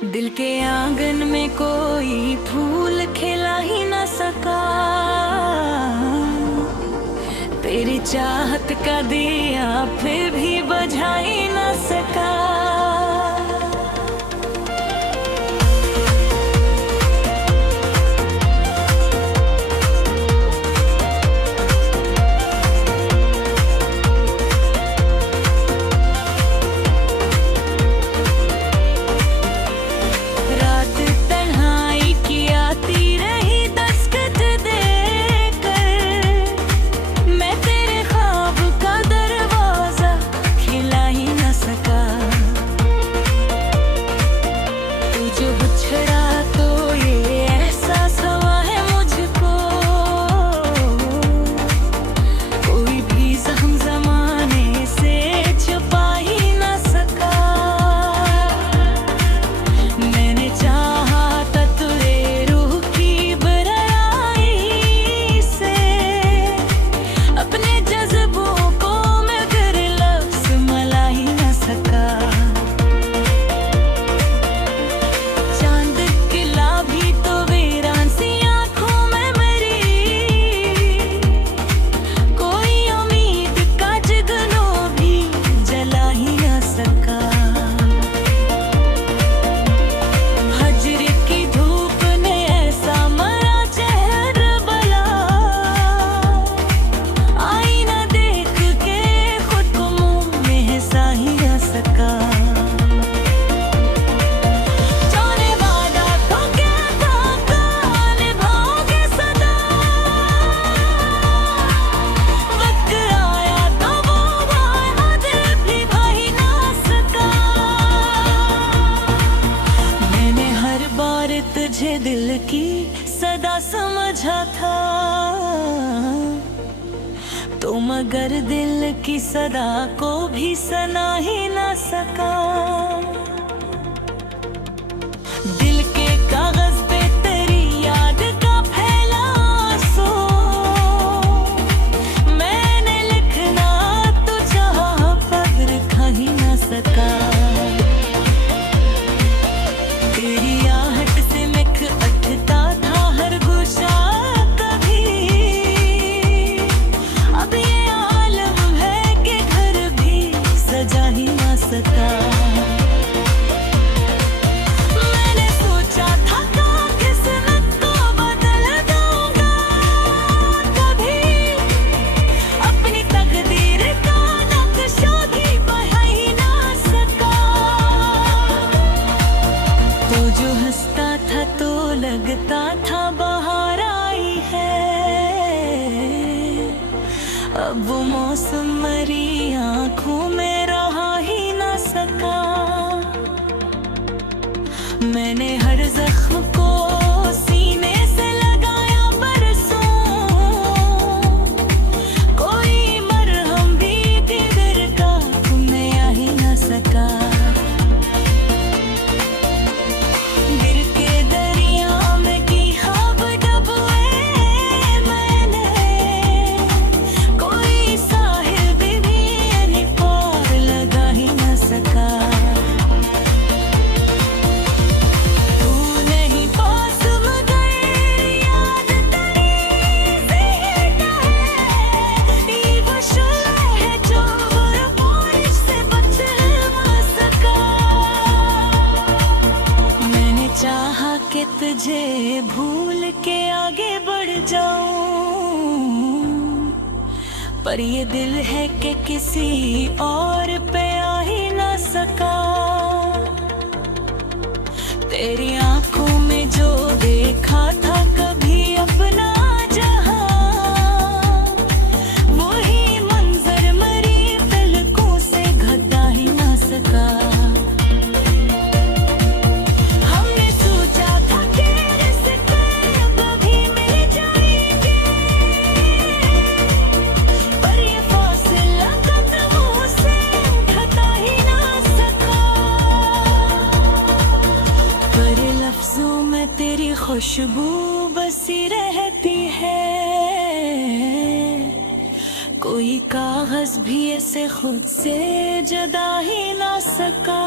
दिल के आंगन में कोई फूल खिला ही ना सका। तेरी चाहत का दिया फिर भी बुझा ही ना सका। तुझे दिल की सदा समझा था तो मगर दिल की सदा को भी सुना ही ना सका। दिल के कागज पे तेरी याद का फैला आंसू मैंने लिखना तो चाहा पर लिखा ही ना सका। तेरी आहट से मिख उठता था हर गुस्सा कभी, अब ये आलम है कि घर भी सजा ही ना सका। मैंने सोचा था कि किस्मत को बदल दूंगा कभी, अपनी तकदीर का नक्शा भी बना ही ना सका। तो जो हंसता था तो लगता था बाहर आई है, अब वो मौसम मरी आंखों में रहा ही ना सका। मैंने हर जख्म को सीने से लगाया बरसों, कोई मरहम भी दिल का तुमने आ ही ना सका। चाहा कि तुझे भूल के आगे बढ़ जाऊं, पर ये दिल है कि किसी और पे आ ही ना सका। तेरी आंखों में जो देखा था कभी अपना जहां, वही मंजर मरी पलकों से घटा ही ना सका। तेरी खुशबू बसी रहती है, कोई कागज भी ऐसे खुद से जुदा ही ना सका।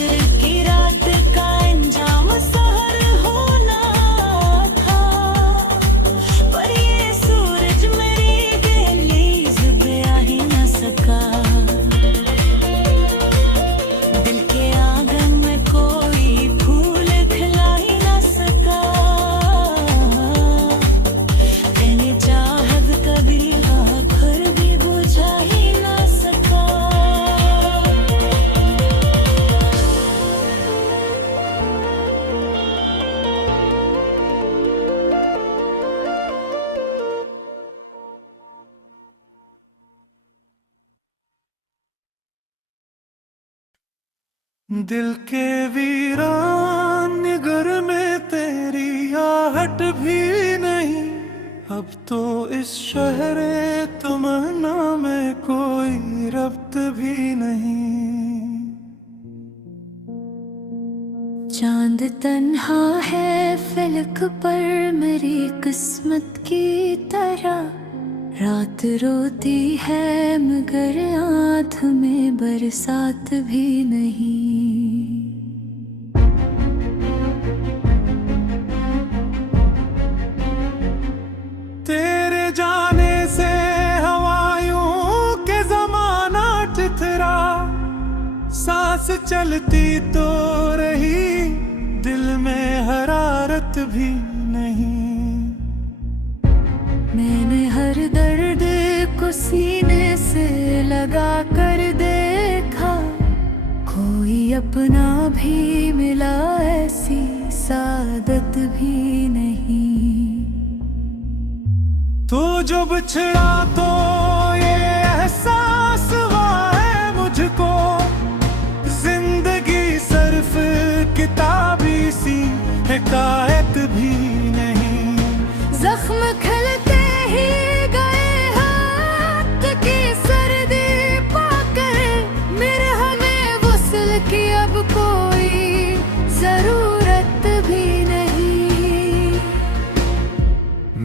फजर की रात का अंजाम सहर होना था, पर ये सूरज मेरी दहलीज पे आ ही ना सका। दिल के आंगन में कोई फूल खिला ही ना सका। मैंने चाहत कभी आखिर भी बुझा ही ना सका। दिल के वीरान घर में तेरी आहट भी नहीं, अब तो इस शहरे तमन्ना में कोई रब्त भी नहीं। चांद तन्हा है फलक पर मेरी किस्मत की तरह, रात रोती है मगर आँख में बरसात भी नहीं। तेरे जाने से हवायों के ज़माना ठिठुरा, सांस चलती तो रही दिल में हरारत भी नहीं। मैंने हर दर्द को सीने से लगा कर देखा, कोई अपना भी मिला ऐसी सादत भी नहीं। तू जो बिछड़ा तो ये एहसास हुआ है मुझको, जिंदगी सिर्फ किताबी सी हिकायत भी नहीं। जख्म खिलते ही गए हाथ की सर्दी पाकर, मेरे हमें वसल की अब कोई जरूरत भी नहीं।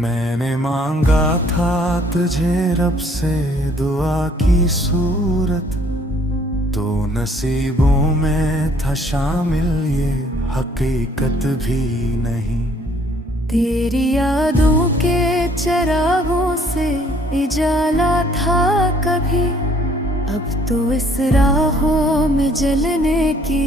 मैंने मांगा था तुझे रब से दुआ की सूरत, तो नसीबों में था शामिल ये हकीकत भी नहीं। तेरी यादों के चरागों से इजाला था कभी, अब तो इस राहों में जलने की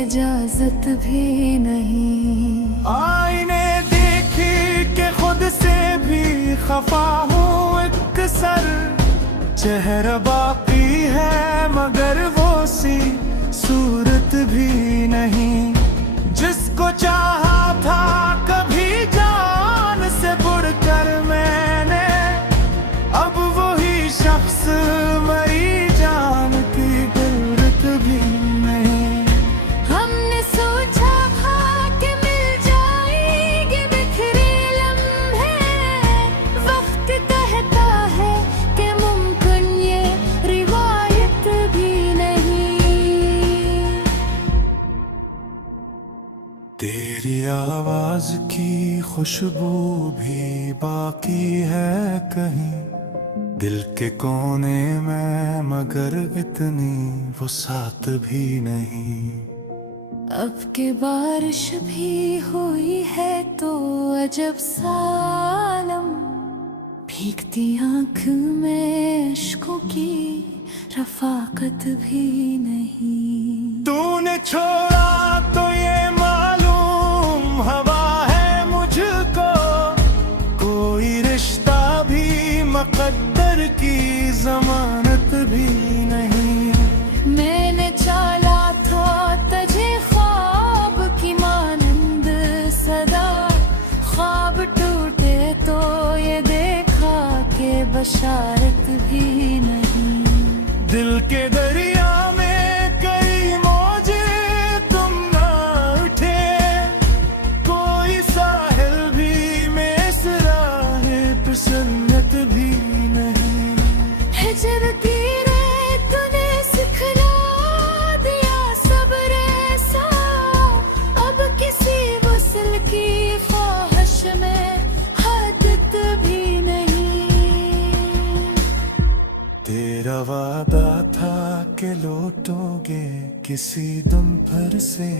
इजाजत भी नहीं। आईने देखी के खुद से भी खफा हूँ एक सर, चेहरा बाकी है मगर वो सी सूरत भी नहीं। जिसको चाहा था कभी जान से बढ़कर मैंने, अब वही शख्स मरी जान की जरूरत भी नहीं। हमने सोचा था कि मिल जाएंगे बिखरे लम्हे, वक्त कहता है कि मुमकिन ये रिवायत भी नहीं। तेरी आवाज की खुशबू भी बाकी है कहीं दिल के कोने में, मगर इतनी वसात भी नहीं। अब के बारिश भी हुई है तो अजब सालम, भीगती आंख में अश्कों की रफाकत भी नहीं। तूने छोड़ा तो ये मालूम हवा है मुझको, कोई रिश्ता भी मुकद्दर की जमानत भी नहीं। मैंने चाला था तुझे ख्वाब की मानंद सदा, ख्वाब टूटे तो ये देखा कि बशारत भी नहीं। दिल के दरिया में कई मौजे तुम ना उठे, कोई साहिल भी मेसरा है पसंद भी नहीं। हिजर की रेत ने सिखला दिया सब्र ऐसा, अब किसी वसल की ख्वाहिश में हदत भी नहीं। तेरा इरादा था कि लौटोगे किसी दिन फिर से,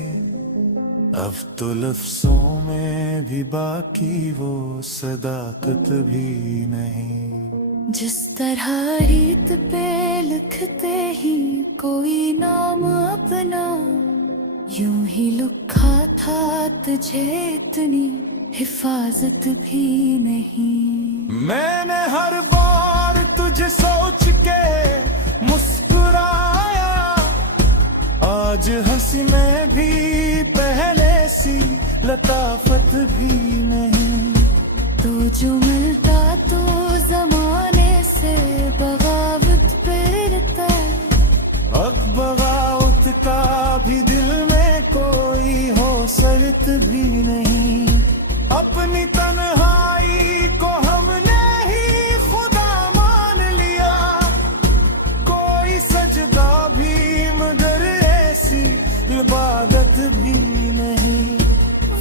अब तो लफ्जों में भी बाकी वो सदाकत भी नहीं। जिस तरह रीत पे लिखते ही कोई नाम अपना, यूं ही लिखा था तुझे इतनी हिफाजत भी नहीं। मैंने हर बार तुझे सोच के मुस्कुराया, आज हंसी में भी पहले सी लताफत भी नहीं। तू जो मिलता तो जमाने से बगावत करता, अब बगावत का भी दिल में कोई हौसलत भी नहीं। अपनी तन्हाई को हमने ही खुदा मान लिया, कोई सजदा भी मगर ऐसी इबादत भी नहीं।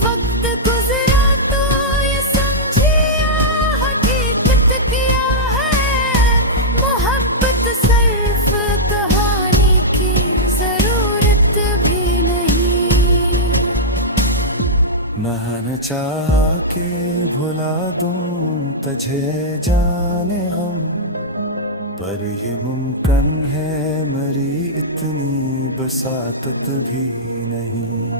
वक्त गुजरा तो ये समझिया हकीकत किया है, मोहब्बत सिर्फ कहानी की जरूरत भी नहीं। मैंने चाहा के भुला दूं तुझे जाने हम, पर ये मुमकिन है मेरी इतनी बसातत भी नहीं।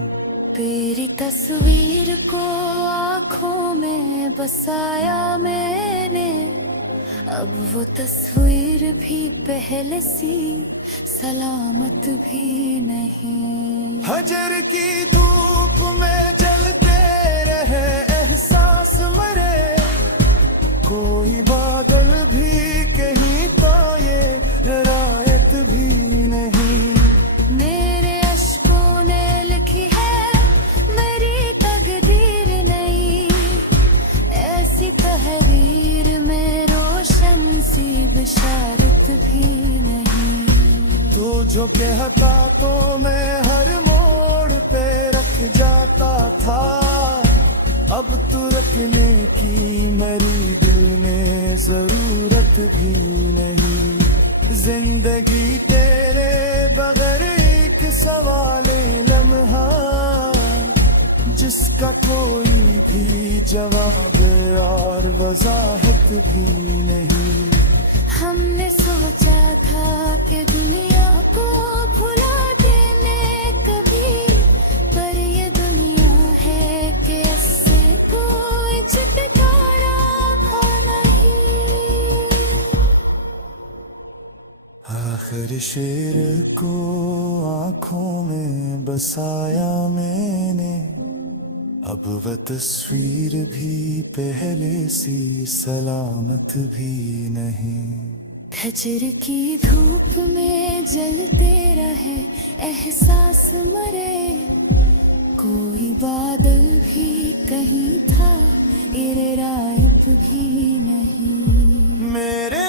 तेरी तस्वीर को आँखों में बसाया मैंने, अब वो तस्वीर भी पहले सी सलामत भी नहीं। हजर की धूप में जलते रहे एहसास मरे, कोई बादल भी कहीं तो ये रायत भी नहीं। मेरे अश्कों ने लिखी है मेरी तकदीर नहीं, ऐसी तहरीर में रोशन सी बिशारत भी नहीं। तो जो कहता तो मैं हर मोड़ पे रख जाता था, अब तो रखने की मेरी दिल में जरूरत भी नहीं। जिंदगी तेरे बगैर एक सवाले लम्हा, जिसका कोई भी जवाब और वजाहत भी नहीं। हमने सोचा था कि दुनिया को भुला देने कभी, पर ये दुनिया है कि इससे कोई छुटकारा नहीं। आखिर शेर को आंखों में बसाया मैंने, अब वह तस्वीर भी पहले सी सलामत भी नहीं। फजर की धूप में जलते रहे एहसास मरे, कोई बादल भी कहीं था इरायत भी नहीं। मेरे